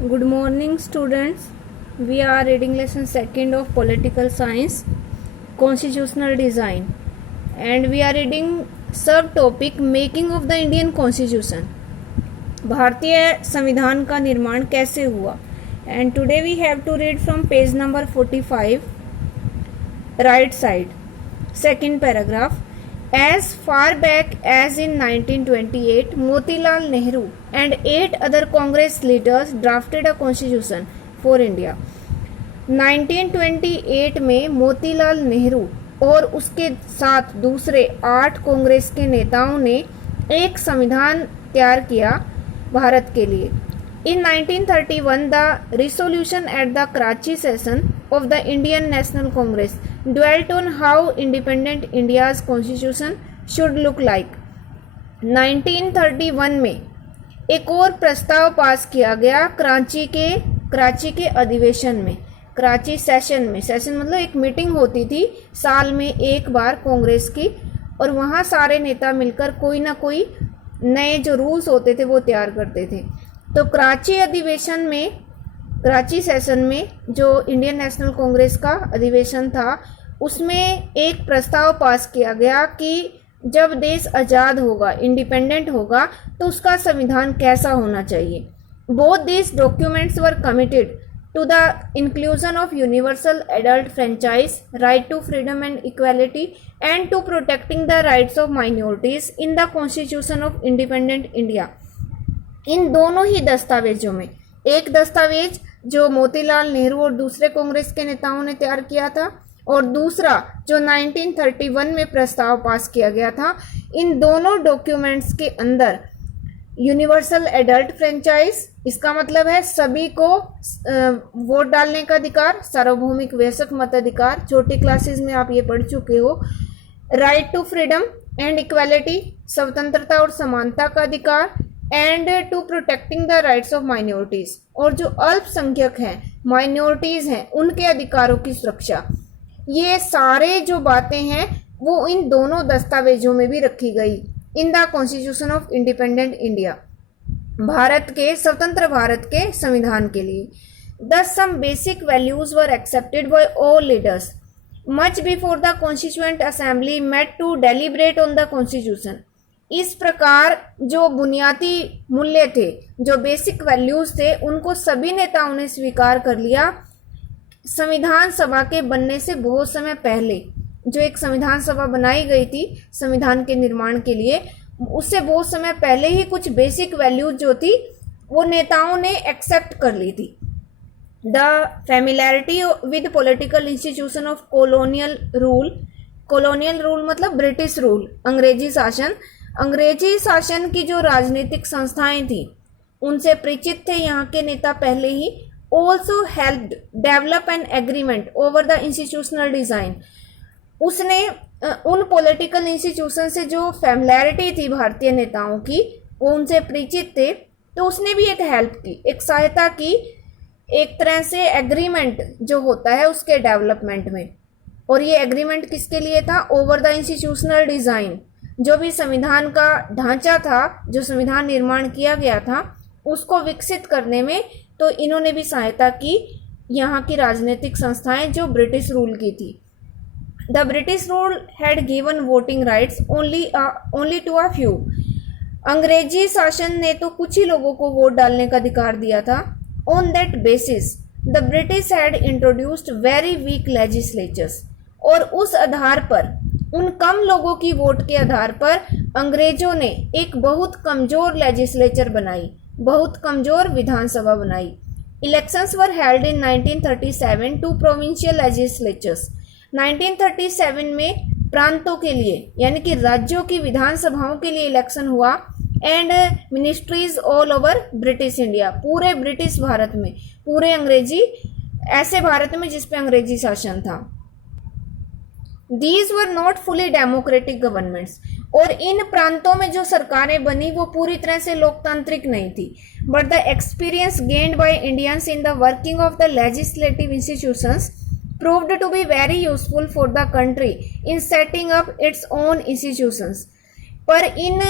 Good morning, students. We are reading lesson second of political science, constitutional design, and we are reading subtopic making of the Indian Constitution. भारतीय संविधान का निर्माण कैसे हुआ? And today we have to read from page number 45, right side, second paragraph. As far back as in 1928, Motilal Nehru and 8 other Congress leaders drafted a constitution for India. 1928 में मोतीलाल नेहरू और उसके साथ दूसरे 8 कांग्रेस के नेताओं ने एक संविधान तैयार किया भारत के लिए. In 1931, the resolution at the Karachi session of the Indian National Congress dwelt on how independent India's constitution should look like. 1931 में एक और प्रस्ताव पास किया गया कराची के अधिवेशन में, कराची सेशन में. सेशन मतलब एक मीटिंग होती थी साल में एक बार कांग्रेस की, और वहाँ सारे नेता मिलकर कोई ना कोई नए जो रूल्स होते थे वो तैयार करते थे. तो कराची अधिवेशन में, कराची सेशन में जो इंडियन नेशनल कांग्रेस का अधिवेशन था, उसमें एक प्रस्ताव पास किया गया कि जब देश आज़ाद होगा, इंडिपेंडेंट होगा, तो उसका संविधान कैसा होना चाहिए. Both this documents were committed to the inclusion of universal adult franchise, right to freedom and equality and to protecting the rights of minorities in the constitution of independent India. इन दोनों ही दस्तावेजों में, एक दस्तावेज जो मोतीलाल नेहरू और दूसरे कांग्रेस के नेताओं ने तैयार किया था, और दूसरा जो 1931 में प्रस्ताव पास किया गया था, इन दोनों डॉक्यूमेंट्स के अंदर यूनिवर्सल एडल्ट फ्रेंचाइज, इसका मतलब है सभी को वोट डालने का अधिकार, सार्वभौमिक वयस्क मताधिकार, छोटी क्लासेस में आप ये पढ़ चुके हो. Right to freedom and equality, स्वतंत्रता और समानता का अधिकार, and to protecting the rights of minorities, और जो अल्पसंख्यक हैं, माइनॉरिटीज हैं, उनके अधिकारों की सुरक्षा. ये सारे जो बातें हैं वो इन दोनों दस्तावेजों में भी रखी गई इन the constitution of independent India, Bharat के स्वतंत्र भारत के संविधान के लिए. Thus some basic values were accepted by all leaders much before the Constituent Assembly met to deliberate on the Constitution. इस प्रकार जो बुनियादी मूल्य थे, जो बेसिक वैल्यूज थे, उनको सभी नेताओं ने स्वीकार कर लिया संविधान सभा के बनने से बहुत समय पहले. जो एक संविधान सभा बनाई गई थी संविधान के निर्माण के लिए, उससे बहुत समय पहले ही कुछ बेसिक वैल्यूज जो थी वो नेताओं ने एक्सेप्ट कर ली थी. The familiarity with political institution of colonial rule मतलब ब्रिटिश रूल, अंग्रेजी शासन. अंग्रेजी शासन की जो राजनीतिक संस्थाएं थी उनसे परिचित थे यहाँ के नेता पहले ही. Also helped develop an agreement over the institutional design. उसने उन पॉलिटिकल इंस्टीट्यूशन से जो फैमिलियरिटी थी भारतीय नेताओं की, वो उनसे परिचित थे, तो उसने भी एक हेल्प की, एक सहायता की, एक तरह से एग्रीमेंट जो होता है उसके डेवलपमेंट में. और ये एग्रीमेंट किसके लिए था? Over the institutional design. जो भी संविधान का ढांचा था, जो संविधान निर्माण किया गया था, उसको विकसित करने में तो इन्होंने भी सहायता की, यहाँ की राजनीतिक संस्थाएं जो ब्रिटिश रूल की थी. The British rule had given voting rights only to a few. अंग्रेजी शासन ने तो कुछ ही लोगों को वोट डालने का अधिकार दिया था. On that basis the British had introduced very weak legislatures. और उस आधार पर, उन कम लोगों की वोट के आधार पर अंग्रेजों ने एक बहुत कमजोर लेजिस्लेचर बनाई, बहुत कमजोर विधानसभा बनाई. Elections were held in 1937 to provincial legislatures. 1937 में प्रांतों के लिए यानी कि राज्यों की विधानसभाओं के लिए इलेक्शन हुआ. And ministries all over British India, पूरे ब्रिटिश भारत में, पूरे अंग्रेजी, ऐसे भारत में जिस पे अंग्रेजी शासन था. These were not fully democratic governments. और इन प्रांतों में जो सरकारें बनी वो पूरी तरह से लोकतांत्रिक नहीं थी. But the experience gained by Indians in the working of the legislative institutions proved to be very useful for the country in setting up its own institutions. पर इन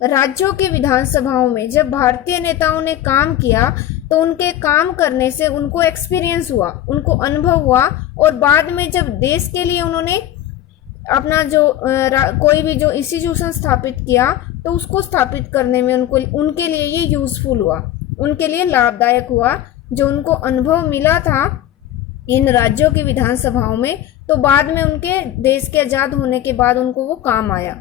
राज्यों की विधानसभाओं में जब भारतीय नेताओं ने काम किया तो उनके काम करने से उनको एक्सपीरियंस हुआ, उनको अनुभव हुआ, और बाद में जब देश के लिए उन्होंने अपना जो कोई भी जो इंस्टीट्यूशन स्थापित किया तो उसको स्थापित करने में उनके लिए ये यूजफुल हुआ, उनके लिए लाभदायक हुआ। जो उनको अनुभव मिला था इन राज्यों की विधानसभाओं में, तो बाद में उनके देश के आज़ाद होने के बाद उनको वो काम आया।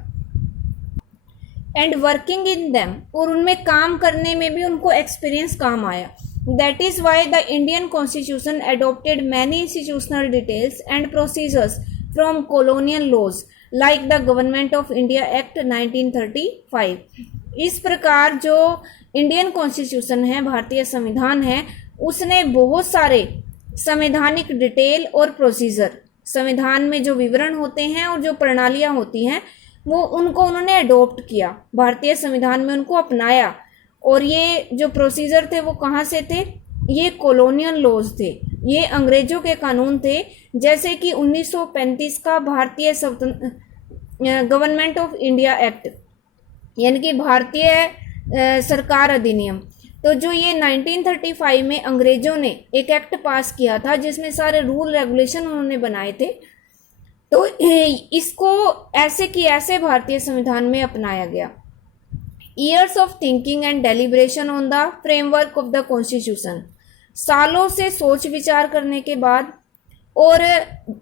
एंड वर्किंग इन देम, और उनमें काम करने में भी उनको एक्सपीरियंस काम आया। That is why the Indian constitution adopted many institutional details and procedures from colonial laws like the government of India act 1935। इस प्रकार जो इंडियन कॉन्स्टिट्यूशन है, भारतीय संविधान है, उसने बहुत सारे संवैधानिक डिटेल और प्रोसीजर, संविधान में जो विवरण होते हैं और जो प्रणालियां होती हैं वो उनको उन्होंने अडॉप्ट किया, भारतीय संविधान में उनको अपनाया। और ये जो प्रोसीजर थे वो कहाँ से थे? ये कॉलोनियल लॉज थे, ये अंग्रेजों के कानून थे। जैसे कि 1935 का भारतीय गवर्नमेंट ऑफ इंडिया एक्ट, यानी कि भारतीय सरकार अधिनियम। तो जो ये 1935 में अंग्रेजों ने एक एक्ट पास किया था जिसमें सारे रूल रेगुलेशन उन्होंने बनाए थे, तो इसको ऐसे की ऐसे भारतीय संविधान में अपनाया गया। Years of thinking and deliberation on the framework of the constitution, सालों से सोच विचार करने के बाद और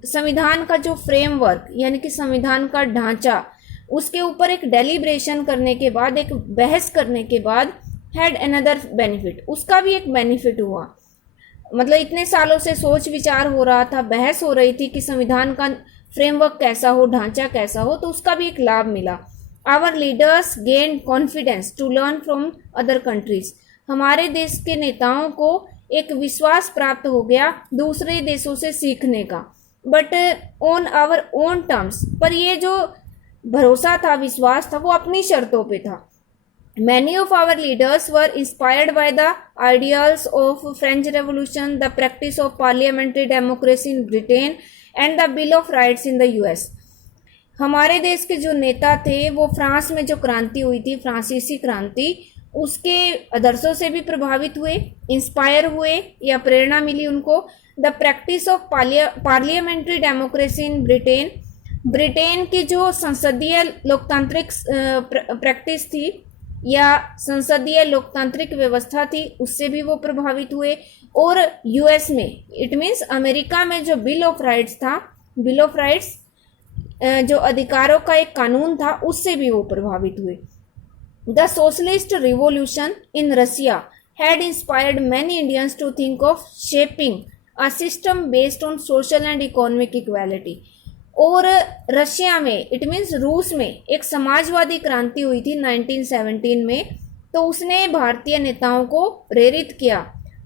संविधान का जो फ्रेमवर्क यानी कि संविधान का ढांचा, उसके ऊपर एक डेलिब्रेशन करने के बाद, एक बहस करने के बाद, हैड अनदर बेनिफिट, उसका भी एक बेनिफिट हुआ। मतलब इतने सालों से सोच विचार हो रहा था, बहस हो रही थी कि संविधान का फ्रेमवर्क कैसा हो, ढांचा कैसा हो, तो उसका भी एक लाभ मिला। Our leaders gain confidence to learn from other countries, हमारे देश के नेताओं को एक विश्वास प्राप्त हो गया दूसरे देशों से सीखने का, but on our own terms, पर ये जो भरोसा था, विश्वास था, वो अपनी शर्तों पे था। Many of our leaders were inspired by the ideals of French Revolution, the practice of parliamentary democracy in Britain and the Bill of Rights in the US. हमारे देश के जो नेता थे वो फ्रांस में जो क्रांति हुई थी, फ्रांसीसी क्रांति, उसके आदर्शों से भी प्रभावित हुए, इंस्पायर हुए या प्रेरणा मिली उनको। The practice of parliamentary democracy in Britain, Britain की जो संसदीय लोकतांत्रिक प्रैक्टिस थी या संसदीय लोकतांत्रिक व्यवस्था थी, उससे भी वो प्रभावित हुए। और यूएस में, इट मीन्स अमेरिका में जो बिल ऑफ राइट्स था, बिल ऑफ राइट्स जो अधिकारों का एक कानून था, उससे भी वो प्रभावित हुए। The socialist revolution in Russia had inspired many Indians to think of shaping a system based on social and economic equality. और रशिया में, इट मीन्स रूस में, एक समाजवादी क्रांति हुई थी 1917 में, तो उसने भारतीय नेताओं को प्रेरित किया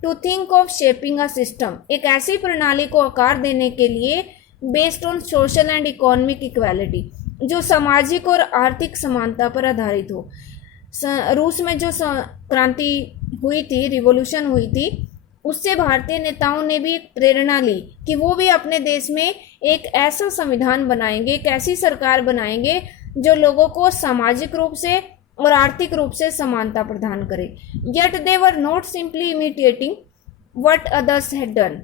to think of shaping a system, एक ऐसी प्रणाली को आकार देने के लिए based on social and economic equality, जो सामाजिक और आर्थिक समानता पर आधारित हो। रूस में जो क्रांति हुई थी, रिवॉल्यूशन हुई थी, उससे भारतीय नेताओं ने भी एक प्रेरणा ली कि वो भी अपने देश में एक ऐसा संविधान बनाएंगे, एक ऐसी सरकार बनाएंगे जो लोगों को सामाजिक रूप से और आर्थिक रूप से समानता प्रदान करे। Yet they were not simply imitating what others had done,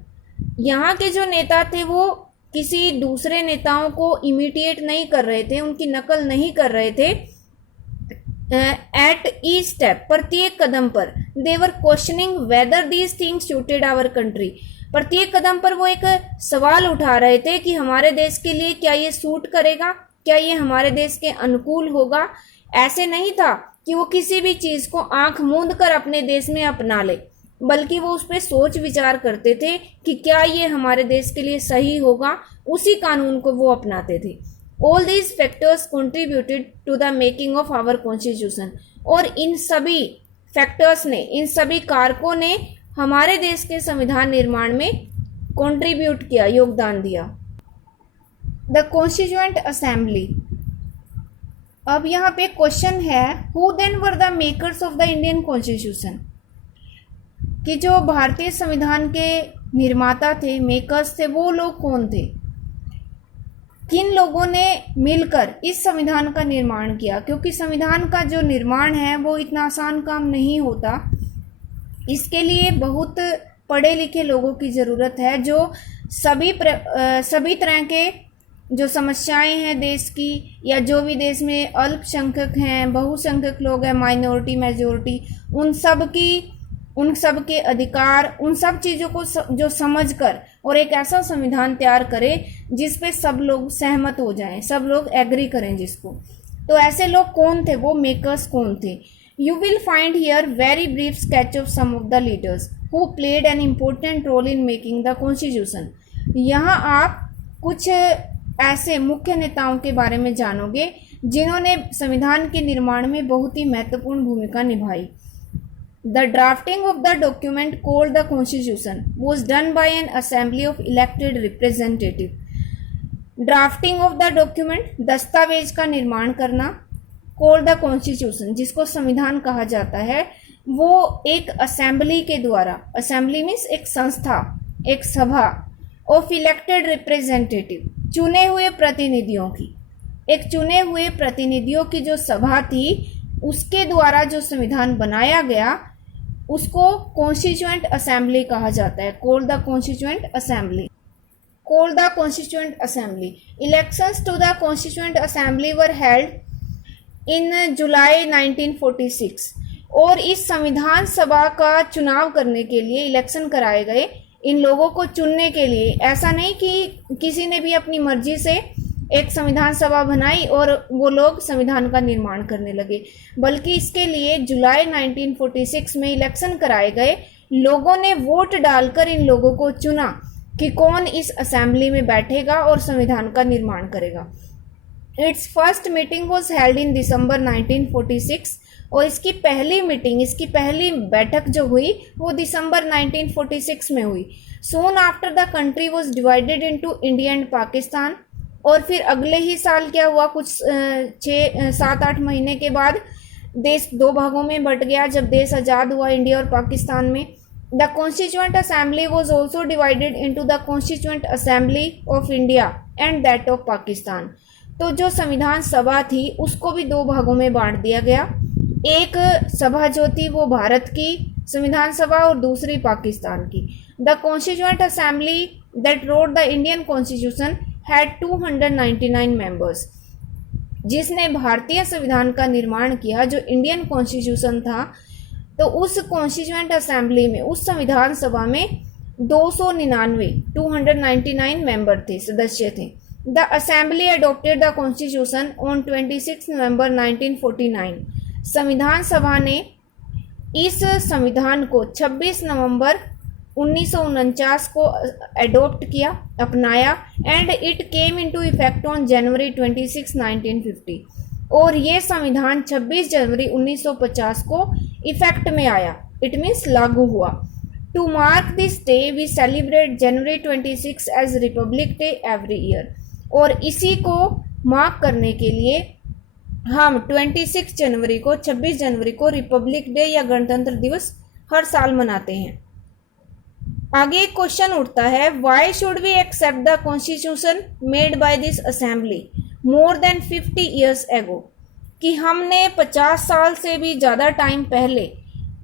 यहाँ के जो नेता थे वो किसी दूसरे नेताओं को इमिटेट नहीं कर रहे थे, उनकी नकल नहीं कर रहे थे। एट ईच स्टेप, प्रत्येक कदम पर, they were questioning whether these things suited our country, प्रत्येक कदम पर वो एक सवाल उठा रहे थे कि हमारे देश के लिए क्या ये सूट करेगा, क्या ये हमारे देश के अनुकूल होगा। ऐसे नहीं था कि वो किसी भी चीज को आंख मूंद कर अपने देश में अपना ले, बल्कि वो उस पर सोच विचार करते थे कि क्या ये हमारे देश के लिए सही होगा, उसी कानून को वो अपनाते थे। All these factors contributed to the making of our constitution, और इन सभी फैक्टर्स ने, इन सभी कारकों ने हमारे देश के संविधान निर्माण में कंट्रीब्यूट किया, योगदान दिया। द कॉन्स्टिट्यूएंट असेंबली, अब यहाँ पे क्वेश्चन है, who then were the makers of the Indian constitution, कि जो भारतीय संविधान के निर्माता थे, मेकर्स थे, वो लोग कौन थे। किन लोगों ने मिलकर इस संविधान का निर्माण किया, क्योंकि संविधान का जो निर्माण है वो इतना आसान काम नहीं होता। इसके लिए बहुत पढ़े लिखे लोगों की ज़रूरत है जो सभी तरह के जो समस्याएं हैं देश की, या जो भी देश में अल्पसंख्यक हैं, बहुसंख्यक लोग हैं, माइनॉरिटी मेजॉरिटी, उन सब के अधिकार, उन सब चीज़ों को जो समझ कर और एक ऐसा संविधान तैयार करे जिस पे सब लोग सहमत हो जाएं, सब लोग एग्री करें जिसको। तो ऐसे लोग कौन थे, वो मेकर्स कौन थे? You will find here very brief sketch of some of the leaders who played an important role in making the constitution. यहाँ आप कुछ ऐसे मुख्य नेताओं के बारे में जानोगे जिन्होंने संविधान के निर्माण में बहुत ही महत्वपूर्ण भूमिका निभाई। The drafting of the document called the Constitution was done by an assembly of elected representative. Drafting of the document, दस्तावेज का निर्माण करना, called the Constitution, जिसको संविधान कहा जाता है, वो एक असेंबली के द्वारा, असेंबली मीन्स एक संस्था, एक सभा, ऑफ इलेक्टेड रिप्रेजेंटेटिव, चुने हुए प्रतिनिधियों की, एक चुने हुए प्रतिनिधियों की जो सभा थी उसके द्वारा जो संविधान बनाया गया उसको कॉन्स्टिट्यूएंट असेंबली कहा जाता है। Called the constituent assembly, called the constituent assembly. Elections to the constituent assembly were held in July 1946, और इस संविधान सभा का चुनाव करने के लिए इलेक्शन कराए गए इन लोगों को चुनने के लिए। ऐसा नहीं कि किसी ने भी अपनी मर्जी से एक संविधान सभा बनाई और वो लोग संविधान का निर्माण करने लगे, बल्कि इसके लिए जुलाई 1946 में इलेक्शन कराए गए। लोगों ने वोट डालकर इन लोगों को चुना कि कौन इस असेंबली में बैठेगा और संविधान का निर्माण करेगा। Its first meeting was held in December 1946, और इसकी पहली मीटिंग, इसकी पहली बैठक जो हुई वो दिसंबर 1946 में हुई। Soon after the country was divided into India and Pakistan, और फिर अगले ही साल क्या हुआ, कुछ 7-8 महीने के बाद देश दो भागों में बट गया जब देश आज़ाद हुआ इंडिया और पाकिस्तान में। The constituent assembly was also divided into the constituent assembly of India and that of Pakistan. तो जो संविधान सभा थी उसको भी दो भागों में बांट दिया गया। एक सभा जो थी वो भारत की संविधान सभा और दूसरी पाकिस्तान की। The constituent assembly that wrote the Indian constitution had 299 members, जिसने भारतीय संविधान का निर्माण किया जो इंडियन कॉन्स्टिट्यूशन था। तो उस कॉन्स्टिट्यूएंट असेंबली में, उस संविधान सभा में 299 मेंबर थे, सदस्य थे। The assembly adopted the constitution on 26 नवंबर 1949। संविधान सभा ने इस संविधान को 26 नवंबर 1949 को एडॉप्ट किया, अपनाया, and it came into effect on January 26, 1950, और ये संविधान 26 जनवरी 1950 को इफेक्ट में आया, इट मीन्स लागू हुआ। To mark this day we celebrate January 26 as republic day every year, और इसी को मार्क करने के लिए हम 26 जनवरी को, 26 जनवरी को रिपब्लिक डे या गणतंत्र दिवस हर साल मनाते हैं। आगे एक क्वेश्चन उठता है, why should we accept the constitution made by this assembly more than 50 years ago, कि हमने 50 साल से भी ज़्यादा टाइम पहले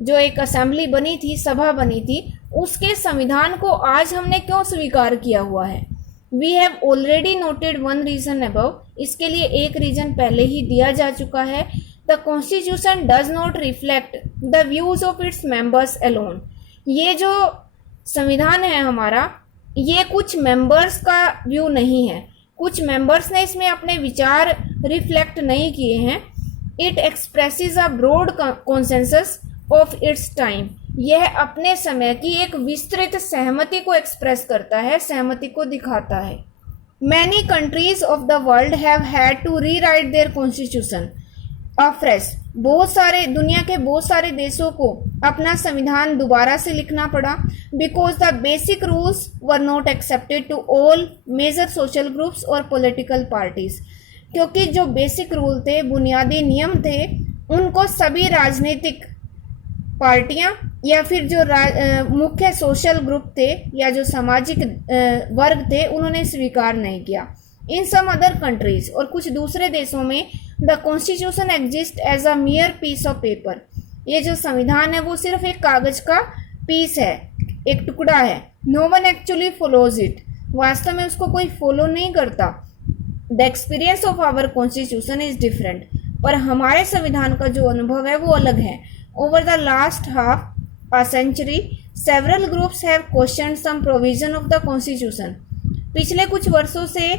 जो एक असेंबली बनी थी, सभा बनी थी, उसके संविधान को आज हमने क्यों स्वीकार किया हुआ है। We have already noted one reason above, इसके लिए एक रीजन पहले ही दिया जा चुका है। The constitution does not reflect the views of its members alone. ये जो संविधान है हमारा, ये कुछ मेंबर्स का व्यू नहीं है, कुछ मेंबर्स ने इसमें अपने विचार रिफ्लेक्ट नहीं किए हैं। It expresses a broad consensus of its time, यह अपने समय की एक विस्तृत सहमति को एक्सप्रेस करता है, सहमति को दिखाता है। Many countries of the world have had to rewrite their constitution afresh, बहुत सारे दुनिया के बहुत सारे देशों को अपना संविधान दोबारा से लिखना पड़ा, because the basic rules were not accepted to all major social groups और पॉलिटिकल पार्टीज, क्योंकि जो बेसिक रूल थे, बुनियादी नियम थे, उनको सभी राजनीतिक पार्टियां या फिर जो मुख्य सोशल ग्रुप थे या जो सामाजिक वर्ग थे, उन्होंने स्वीकार नहीं किया। इन सम अदर कंट्रीज, और कुछ दूसरे देशों में the constitution exist as a mere piece of paper. ये जो संविधान है वो सिर्फ एक कागज का पीस है, एक टुकड़ा है। No one actually follows it, वास्तव में उसको कोई फॉलो नहीं करता। The experience of our constitution is different, पर हमारे संविधान का जो अनुभव है वो अलग है। Over the last half a century several groups have question some provision of the constitution. पिछले कुछ वर्षों से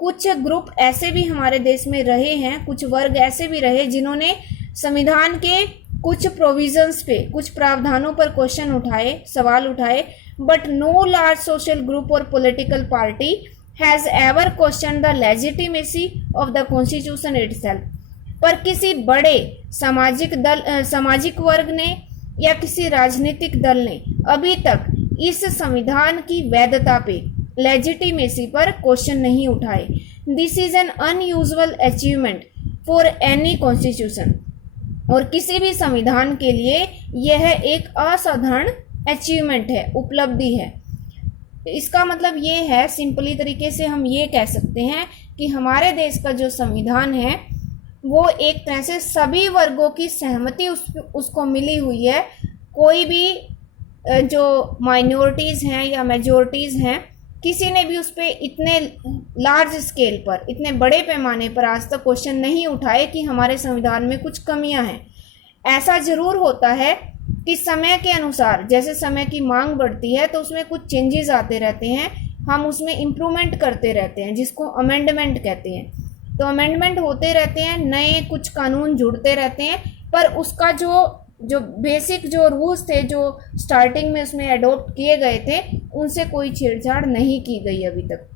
कुछ ग्रुप ऐसे भी हमारे देश में रहे हैं, कुछ वर्ग ऐसे भी रहे जिन्होंने संविधान के कुछ प्रोविजंस पे, कुछ प्रावधानों पर क्वेश्चन उठाए, सवाल उठाए, but no large social group और political party has ever question the legitimacy of the constitution itself. पर किसी बड़े सामाजिक वर्ग ने या किसी राजनीतिक दल ने अभी तक इस संविधान की वैधता पे, लेजिटिमेसी पर क्वेश्चन नहीं उठाए। This is an unusual achievement for any constitution, और किसी भी संविधान के लिए यह एक असाधारण अचीवमेंट है, उपलब्धि है। इसका मतलब ये है, सिंपली तरीके से हम ये कह सकते हैं कि हमारे देश का जो संविधान है वो एक तरह से सभी वर्गों की सहमति उसको मिली हुई है। कोई भी जो माइनॉरिटीज़ हैं या मेजॉरिटीज़ हैं, किसी ने भी उस पर इतने लार्ज स्केल पर, इतने बड़े पैमाने पर आज तक क्वेश्चन नहीं उठाए कि हमारे संविधान में कुछ कमियां हैं। ऐसा जरूर होता है कि समय के अनुसार, जैसे समय की मांग बढ़ती है तो उसमें कुछ चेंजेस आते रहते हैं, हम उसमें इम्प्रूवमेंट करते रहते हैं, जिसको अमेंडमेंट कहते हैं। तो अमेंडमेंट होते रहते हैं, नए कुछ कानून जुड़ते रहते हैं, पर उसका जो बेसिक जो रूल्स थे, जो स्टार्टिंग में उसमें अडॉप्ट किए गए थे, उनसे कोई छेड़छाड़ नहीं की गई अभी तक।